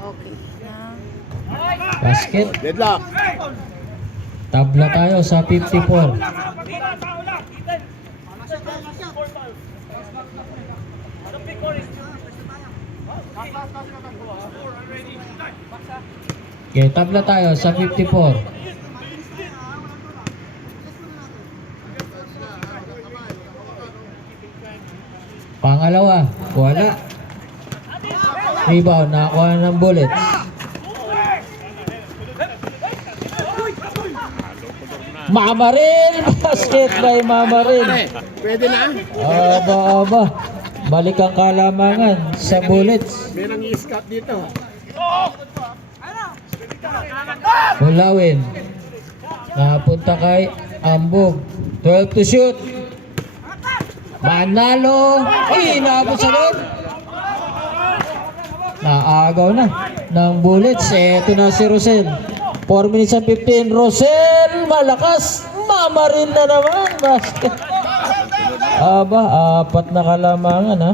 Okay. Basket. Deadlock. Tabla tayo sa 54. Okay, tabla tayo sa 54. Pangalawa, wala. Rebound, nakakuha ng bullets. Mamaril! Basket by Mamaril. Pwede na. Aba. Balik ang kalamangan sa bullets. Merang i-scout dito. Hulawin. Napunta kay Ambog. 12 to shoot. Manalo. Ay, naabot sa loob. Naagaw na ng bullets. Eto na si Rosel. 4 minutes and 15. Rosel, malakas. Mamaril na naman. Basket. Aba, apat na kalamangan ha.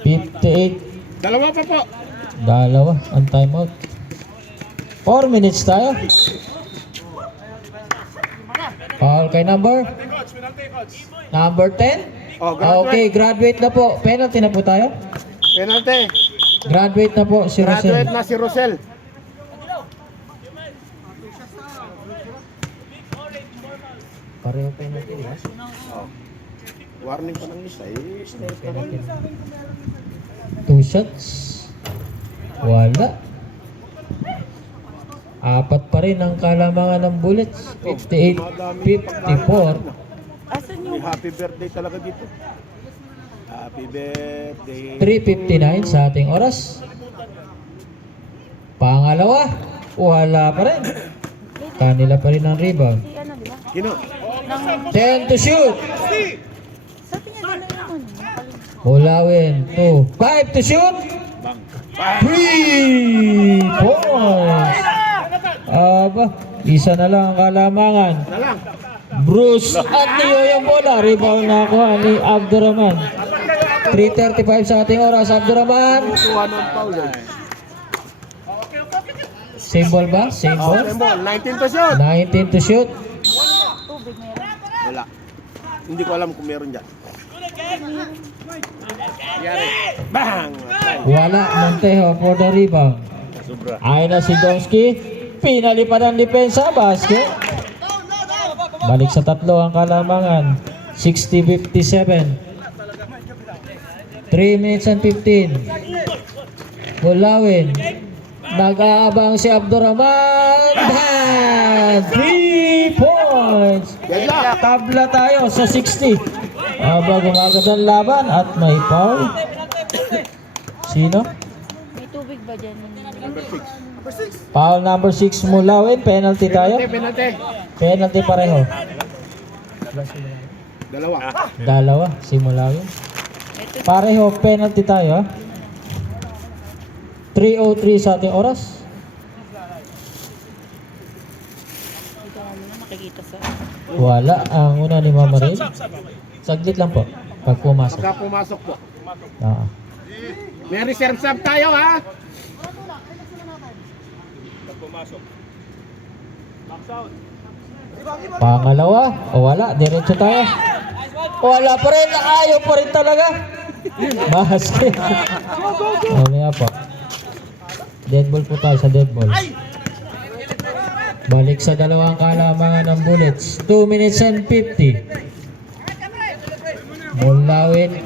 58. Dalawa pa po. Dalawa ang timeout. 4 minutes tayo. Foul kay number 10. Okay, graduate na po. Penalty na po tayo. Penalty. Graduate na po si Graduate Rosel. na si Rosel. Pareho penalty, di ba? Warning pa ng isa eh. Penalty. 2 shots. Wala. Apat pa rin ang kalamangan ng bullets. 58, 54. Asan May yung happy birthday talaga dito. Happy birthday. 3:59 sa ating oras. Pangalawa, wala pa rin. Kanila pa rin ang rebound. si ano, di ba? Kino? Nang 10 to shoot. sa tingin nila yung ano. Hulawin. 2. 5 to shoot. Bang. 3 points. Aba, isa na lang ang kalamangan. Na lang. Bruce at Leo yung bola. Rebound na ako ni Abdurrahman. 3:35 sa ating oras. Abdurrahman. One on foul eh. Same ball ba? Same ball? Ball. 19 to shoot. 19 to shoot. Tubig na yan. Wala. Hindi ko alam kung meron dyan. Yari. Bang! Wala. Montejo for the rebound. Sobra. Ayun na si Donski. Pinalipad ang depensa. Basket. Balik sa tatlo ang kalamangan. 60-57. 3 minutes and 15. Hulawin. Nag-aabang si Abdurrahman. 3 points. Deadlock. Tabla tayo sa 60. Aba, gumagad ang laban at may foul. Sino? May tubig ba dyan? Foul number 6 Mulawin. Penalty tayo. Penalty. Penalty pareho. Dalawa. Dalawa si Mulawin. Pareho penalty tayo ha. 3:03 sa ating oras. Hindi ko namin na makikita sa... Wala ang una ni Mama Rin. Saglit lang po. Pag pumasok. Pagka pumasok po. Ah. May reserve sub tayo ha. Pangalawa. O wala. Diretso tayo. Wala pa rin. Ayaw pa rin talaga. Basket. Ano nga po. Dead ball po tayo sa dead ball. Balik sa dalawang kalamangan ng bullets. 2 minutes and 50. Mulawin.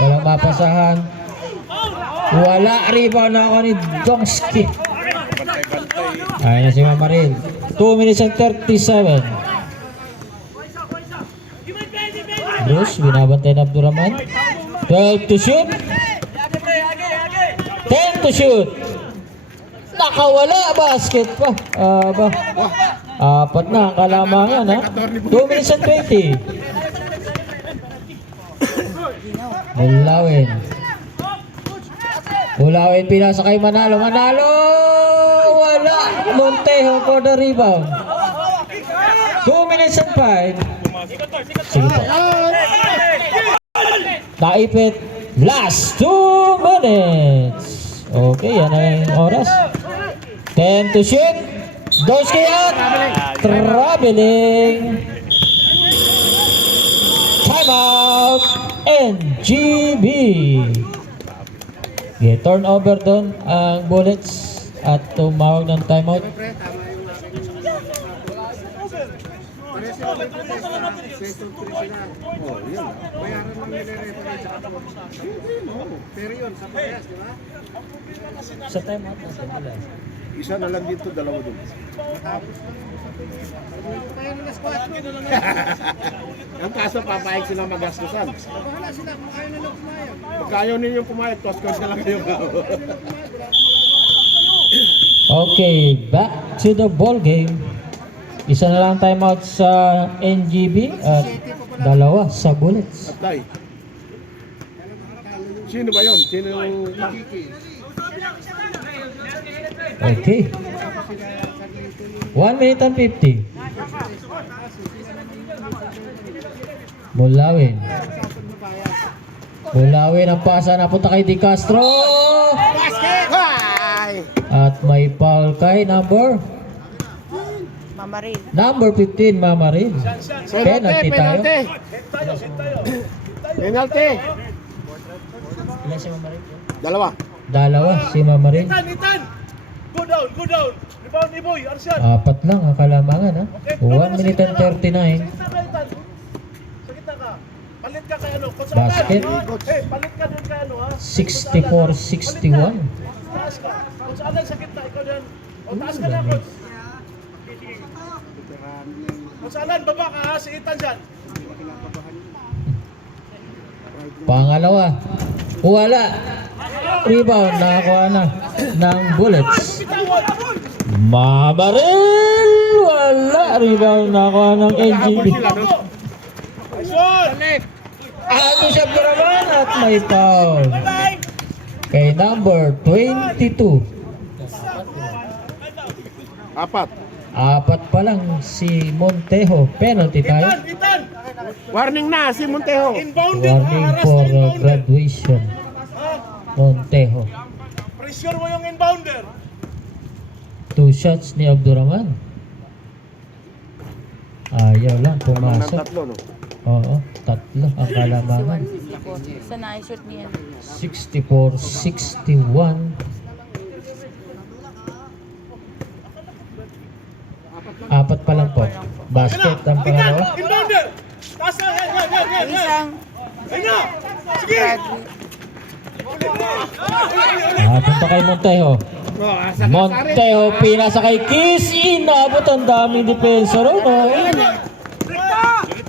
Walang mapasahan. Wala. Rebound na ako ni Donski. Ayun na si Mamaril. 2 minutes and 37. Bruce, binabantay na Abdurrahman. 12 to shoot. 10 to shoot. Nakawala. Basket pa. Aba. Apat na ang kalamangan ha. 2 minutes and 20. Mulawin. Mulawin pinasa kay Manalo. Manalo! Wala. Montejo for the rebound. 2 minutes and 5. Sige po. Naipit Last 2 minutes. Okay, yan na yung oras. 10 to shoot. Doski at traveling. Timeout. NGB. Okay, turnover doon ang Bullets at tumawag ng timeout. Sa timeout natin wala. Isa na lang dito, dalawa doon. Ang kaso, papayag sila magastusan. Pagka ayaw ninyong pumayag, toss-cost na lang kayo. Okay, back to the ball game. Isa na lang timeout sa NGB at dalawa sa Bullets. Atay. Sino ba yun? Sino yung... Okay. 1 minute and 50. Mulawin. Mulawin ang pasa na punta kay Di Castro. At may foul kay number Mamaril. 15, Mamaril. Penalty tayo. Penalty. Ilan si Mamaril? Dalawa. Dalawa si Mamaril. Itan! Go down! Rebound ni Boy, Arsian! Apat lang ang kalamangan ha. 1 minute and 39. Sa gitna ka, Itan! Sa gitna ka! Palit ka kay ano? Konsalan! Basket. Hey, palit ka dun kay ano ha? 64-61. Taas ka! Konsalan sa gitna, ikaw dyan! O, taas ka na, Coach! Konsalan, baba ka ha! Si Itan dyan! Pangalawa. Wala. Rebound nakakuha na ng Bullets. Mamaril! Wala. Rebound nakakuha ng NGB. Ato siya naman at may foul. Kay number 22. Apat. Apat pa lang si Montejo. Penalty tayo. Itan! Warning na si Montejo. Inbounded! Warning Haras for na inbounder! graduation. Montejo. Pressure mo yung inbounder! 2 shots ni Abdurrahman. Ayaw lang Ng pumasok. tatlo, no? Oo, tatlo ang kalamangan. 64. Sa na-shoot niya. 64-61. Apat pa lang po. Basket ang pangalawa. Inbounder! Taas na! Yan! Isang Ayun na! Sige! Punta kay Montejo. Montejo pinasa kay Kiss. Inabot ang daming depensa ron.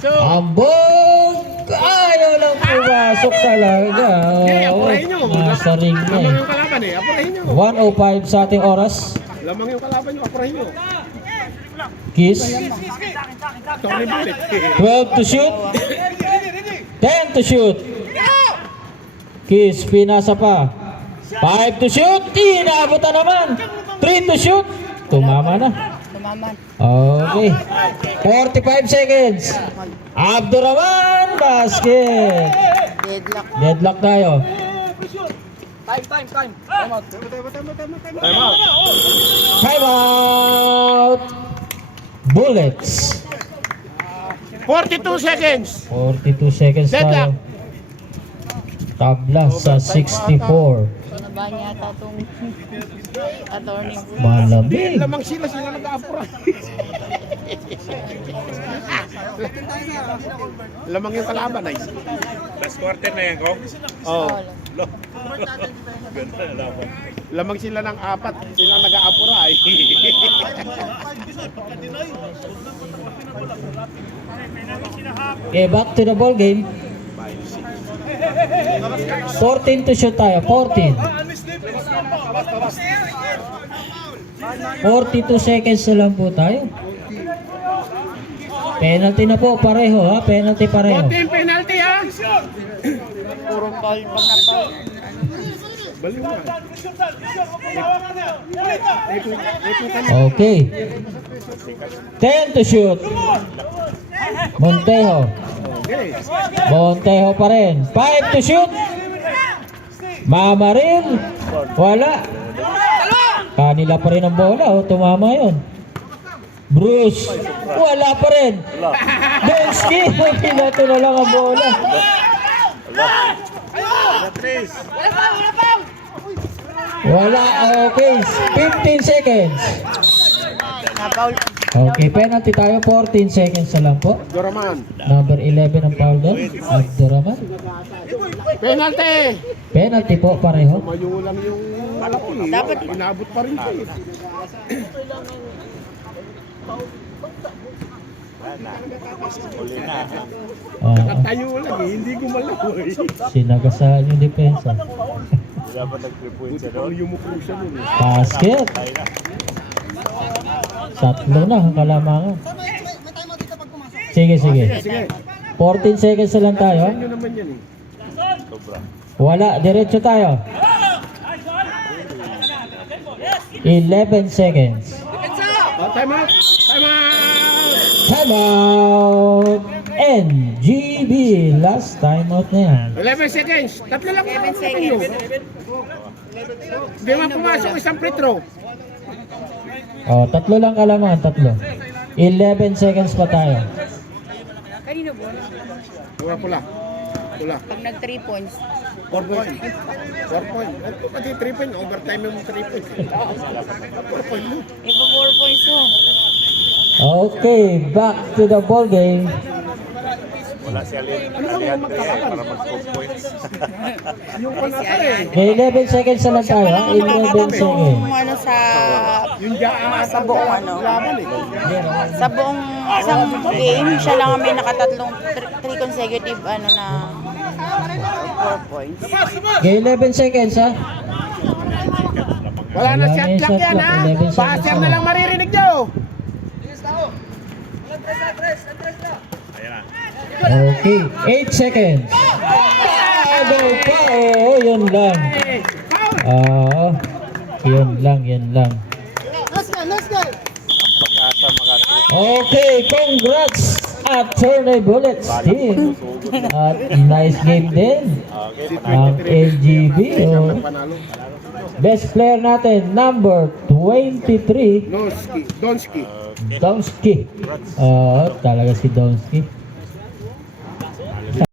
Ambog! Ayaw lang pumasok talaga. apurahin nyo. Nasa ring na Lamang eh. yung kalaban eh. Apurahin nyo. 1:05 sa ating oras. Lamang yung kalaban nyo. Apurahin nyo. Kiss. Tony Bullet. 12 to shoot. 10 to shoot. Kiss, pinasa pa. 5 to shoot. Inabot na naman. 3 to shoot. Tumama na. tumaman. Okay. 45 seconds. Abdurrahman, basket. Deadlock. Deadlock tayo. Time out! Time out. Time out. Bullets. 42 seconds. 42 seconds Deadlock. tayo. Tabla sa 64. Sinabahan yata itong attorney. Malamig. Lamang sila nag-a-apply. Lamang yung kalaban ay. Last quarter na yan, Kong. Oh. Wala. Lamang sila ng apat. Sila nag-a-apply. Okay, back to the ball game. 14 to shoot tayo. 14. 42 seconds na lang po tayo. Penalty na po pareho ha. Penalty pareho. Team penalty ha. Puro foul pag na-foul. Baliw na. Okay. 10 to shoot. Montejo. Okay. Montejo pa rin. 5 to shoot. Mamarin. Wala. Kanila pa rin ang bola. Oh, tumama yun. Bruce. Wala pa rin. Donski. Pinato na lang ang bola. Wala. Okay. 15 seconds. Napaul. Okay, penalty tayo. 14 seconds na lang po. Doraman. Number 11 ang foul doon. Abdurrahman. Penalty! Penalty po pareho. Mayo lang yung malaki. Dapat inabot pa rin siya. Uli na. Oo. Tayo lang eh, hindi gumalaw eh. Sinagasaan yung depensa. Hindi dapat nag-3 points sa doon. Yumuko siya nun eh. Basket. Tayo na. Tatlo na ang kalamangan. Sige, sige. Sige, 14 seconds na lang tayo. yun naman yan eh. Sobra. Wala, diretso tayo. 11 seconds. Oh, time out! Time out! Time out! NGB. Last time out na yan. 11 seconds. Tatlo lang. 11 seconds. Hindi man pumasok isang free throw. Oh, tatlo lang kalamangan, tatlo. 11 seconds pa tayo. Kanino ba? Pula. Pag nag 3 points. 4 point. 4 point. Pati 3 point. Overtime yung 3 point. 4 point mo. Iba 4 points mo. Okay, back to the ball game. Wala si Aliante para mag-4 points. Yung pala ka eh. May 11 seconds na lang tayo. 11 seconds. Ano sa Yung daan. Sa buong ano? Laban eh. sa buong isang game, siya lang ang may nakatatlong 3 consecutive ano na 4 points. Okay, 11 seconds ha. Wala na shot may clock shot yan clock. ha. 11 seconds Buzzer na na lang. lang maririnig nyo. Ayan na. Okay, 8 seconds. Go pa! Oh, yun lang. Yun lang. Pag-asa mga-3 Okay, congrats Attorney Bullets team. At nice game din. Okay, Ang NGB. Oh. Panalo. Best player natin, number 23, Donski. Donski. Talaga si Donski.